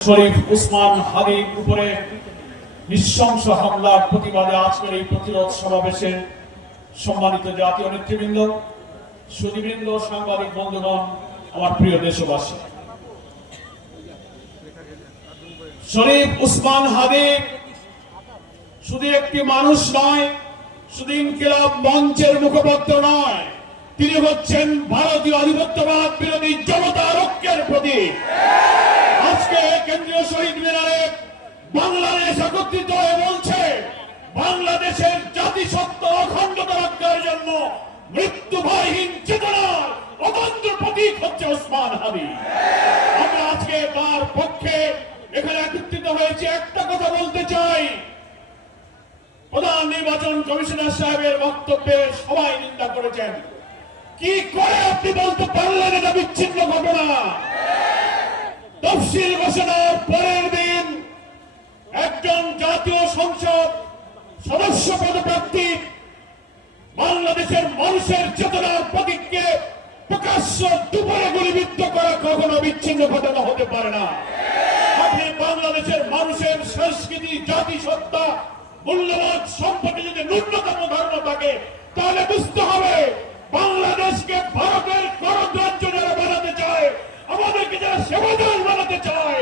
শরীফ উসমান হাদির উপরে নৃশংস হামলার প্রতিবাদে আজকের এই প্রতিরোধ সমাবেশে সম্মানিত জাতীয় নেতৃবৃন্দ, সুধীবৃন্দ, সাংবাদিক বন্ধুগণ, আমার প্রিয় দেশবাসী, শরীফ উসমান হাদি শুধু একটি মানুষ নয়, শুধু ইনকিলাব মঞ্চের মুখপাত্র নয়, তিনি হচ্ছেন ভারতীয় আধিপত্যবাদ বিরোধী জনতার ঐক্যের প্রতীক। আজকে কেন্দ্রীয় শহীদ মিনারে বাংলাদেশ একত্রিত হয়ে বলছে, বাংলাদেশের জাতিসত্তা অখণ্ডতা রক্ষার জন্য মৃত্যু ভয়হীন চেতনার অতন্ত্র প্রতীক হচ্ছে উসমান হাদি। আমরা আজকে তার পক্ষে এখানে একত্রিত হয়েছে। একটা কথা বলতে চাই, প্রধান নির্বাচন কমিশনার সাহেবের বক্তব্যে সবাই নিন্দা করেছেন। কি করে আপনি বলতে পারলেন এটা বিচ্ছিন্ন ঘটনা? তফসিল ঘোষণার পরের দিন একজন জাতীয় সংসদ সদস্য পদপ্রার্থী বাংলাদেশের মানুষের চেতনার প্রতীককে প্রকাশ্য দুপুরে গুলিবিদ্ধ করা কখনো বিচ্ছিন্ন ঘটনা হতে পারে না। আপনি বাংলাদেশের মানুষের সংস্কৃতি, জাতিসত্তা, মূল্যবোধ সম্পর্কে যদি ন্যূনতম ধারণা থাকে, তাহলে বুঝতে হবে বাংলাদেশকে ভারতের গণতন্ত্র যারা বানাতে চায়, আমাদেরকে যারা সেবাদার বানাতে চায়,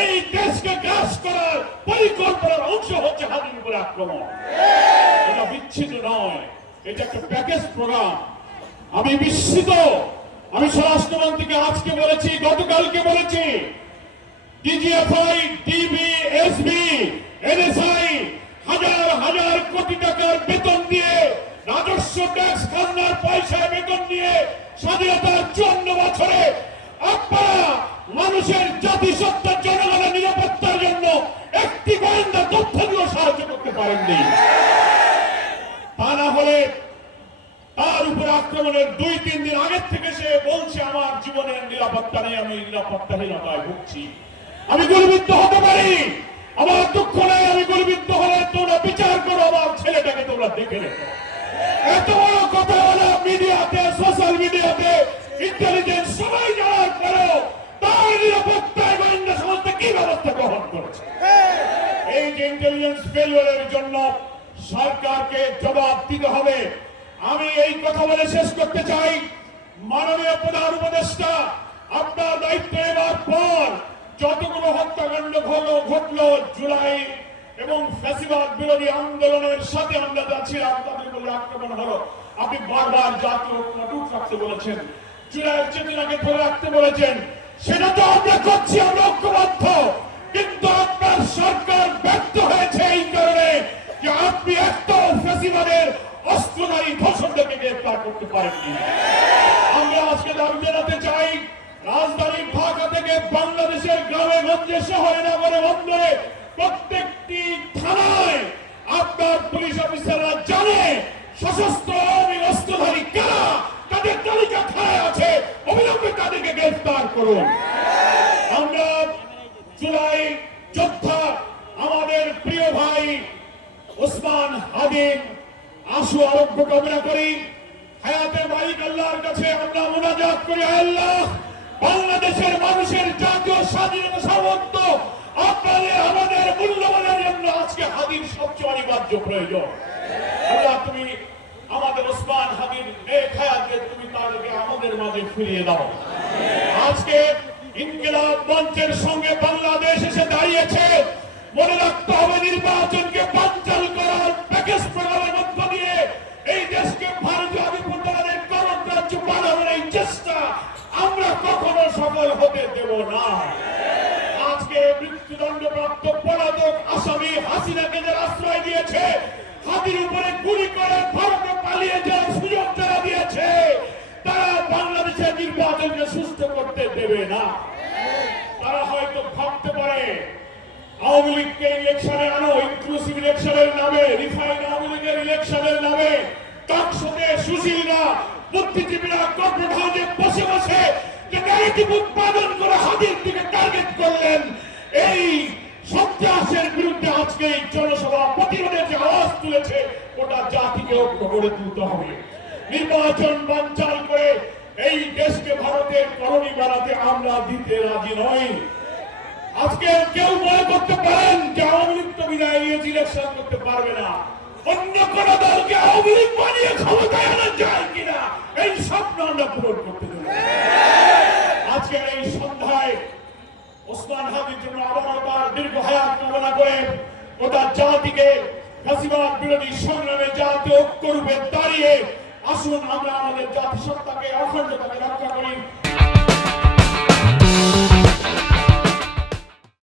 এই দেশকে গ্রাস করার পরিকল্পনার অংশ হচ্ছে হাদির উপরে আক্রমণ। এটা বিচ্ছিন্ন নয়, এটা একটা প্যাকেজ প্রোগ্রাম। আমি বিস্মিত। আমি স্বরাষ্ট্রমন্ত্রীকে আজকে বলেছি, গতকালকে বলেছি, ডিজিএফআই, ডিবি, এসবি, এনএসআই হাজার হাজার কোটি টাকার বেতন দিয়ে, রাজস্ব ট্যাক্স খাজনার পয়সায় বেতন দিয়ে স্বাধীনতার 54 বছরে আপনারা মানুষের জাতিসত্তার জনগণের নিরাপত্তার জন্য একটি গোয়েন্দা তথ্য দিয়ে সাহায্য করতে পারেননি। তা না হলে তার উপর আক্রমণের 2-3 দিন আগের থেকে সে বলছে আমার জীবনের নিরাপত্তা নেই, আমি নিরাপত্তাহীনতায় ভুগছি, আমি গুলিবিদ্ধ হতে পারি, আমার দুঃখ নেই, আমি গুলিবিদ্ধ হলে তোমরা বিচার করো, আমার ছেলেটাকে তোমরা দেখে রেখো। এত বড় কথা বলে মিডিয়াতে, সোশ্যাল মিডিয়াতে, ইন্টেলিজেন্স সবাই জানার পরেও তার নিরাপত্তায় গোয়েন্দা সংস্থা কি ব্যবস্থা গ্রহণ করেছে? এই যে ইন্টেলিজেন্স ফেলিওরের জন্য সরকারকে জবাব দিতে হবে। আমি এই কথা বলে শেষ করতে চাই, মাননীয় প্রধান উপদেষ্টা, আপনার দায়িত্ব নেওয়ার পর যতগুলো হত্যাকাণ্ড ঘটলো জুলাই এবং ফ্যাসিবাদ বিরোধী আন্দোলনের সাথে আমরা যাচ্ছিলাম, তাদের উপরে আক্রমণ হলো, আপনি বারবার জাতীয় ঐক্য রাখতে বলেছেন, জুলাইয়ের চেতনাকে ধরে রাখতে বলেছেন। সেটা তো আমরা করছি, আমরা ঐক্যবদ্ধ, কিন্তু আপনার সরকার ব্যর্থ হয়েছে এই কারণে যে আপনি একটা ফ্যাসিবাদের অস্ত্রধারী ধর্ষকদেরকে গ্রেফতার করতে পারেননি। আমরা আজকে দাবি জানাতে চাই, রাজধানী ঢাকা থেকে বাংলাদেশের গ্রামে গঞ্জে, শহরে, নগরে, বন্দরে প্রত্যেকটি থানায় আপনার পুলিশ অফিসাররা জানে সশস্ত্র অস্ত্রধারী কারা, তাদের তালিকা থানায় আছে, অবিলম্বে তাদেরকে গ্রেফতার করুন। আমরা জুলাই যোদ্ধা আমাদের প্রিয় ভাই উসমান হাদির আশু আরোগ্য কামনা করি। হায়াতের মালিক আল্লাহর কাছে আমরা মুনাজাত করি, আল্লাহ বাংলাদেশের মানুষের জাতীয় স্বাধীনতা সামর্থ্য আপনাদের আমাদের মূল্যবানের জন্য আজকে হাদির সবচেয়ে অনিবার্য প্রয়োজন। আল্লাহ তুমি আমাদের উসমান হাদির নেক হায়াতকে তুমি তাদেরকে আমাদের মাঝে ফিরিয়ে দাও। আজকে ইনকিলাব মঞ্চের সঙ্গে বাংলাদেশ এসে দাঁড়িয়েছে। মনে রাখতে হবে, নির্বাচনকে বানচাল করার প্যাকেজ প্রোগ্রামের মধ্য দিয়ে এই দেশকে ভারতীয় আধিপত্যবাদের গণতন্ত্র বানানোর এই চেষ্টা আমরা কখনো সফল হতে দেব না। আজকে মৃত্যুদণ্ডপ্রাপ্ত পলাতক আসামি হাসিনাকে যারা আশ্রয় দিয়েছে, হাতির উপরে গুলি করে ভারতে পালিয়ে যাওয়ার সুযোগ যারা দিয়েছে, তারা বাংলাদেশের নির্বাচনকে সুস্থ করতে দেবে না। তারা হয়তো ভাবতে পারে আওয়ামী লীগকে ইলেকশনে আনো, ইনক্লুসিভ ইলেকশনের নামে, রিফাইন আওয়ামী লীগের ইলেকশনের নামে টকশোতে সুশীলরা, বুদ্ধিজীবীরা কর্পোরেট হাউসে বসে বসে যে ন্যারেটিভ উৎপাদন করে হাদির দিকে টার্গেট করলেন। এই সন্ত্রাসের বিরুদ্ধে আজকে এই জনসভা প্রতিরোধের যে আওয়াজ তুলেছে, ওটা জাতিকে ঐক্য করে তুলতে হবে। নির্বাচন বানচাল করে এই দেশকে ভারতের কলোনি বানাতে আমরা দিতে রাজি নই। আজকে কেউ মনে করতে পারেন যে আওয়ামী লীগ তো বিদায় নিয়ে ইলেকশন করতে পারবে না, অন্য কোন দলকে আওয়ামী লীগ বানিয়ে ক্ষমতায় আনা যায় কিনা এই স্বপ্ন আমরা পূরণ করতে দেব। আজকের এই সন্ধ্যায় ওসমান হাদির জন্য আবারও তার দীর্ঘ হায়াত কামনা করে ও তার জাতিকে ফ্যাসিবাদ বিরোধী সংগ্রামে জাতীয় ঐক্য রূপে দাঁড়িয়ে আসুন আমরা আমাদের জাতিসত্তাকে অখণ্ডতাকে রক্ষা করি।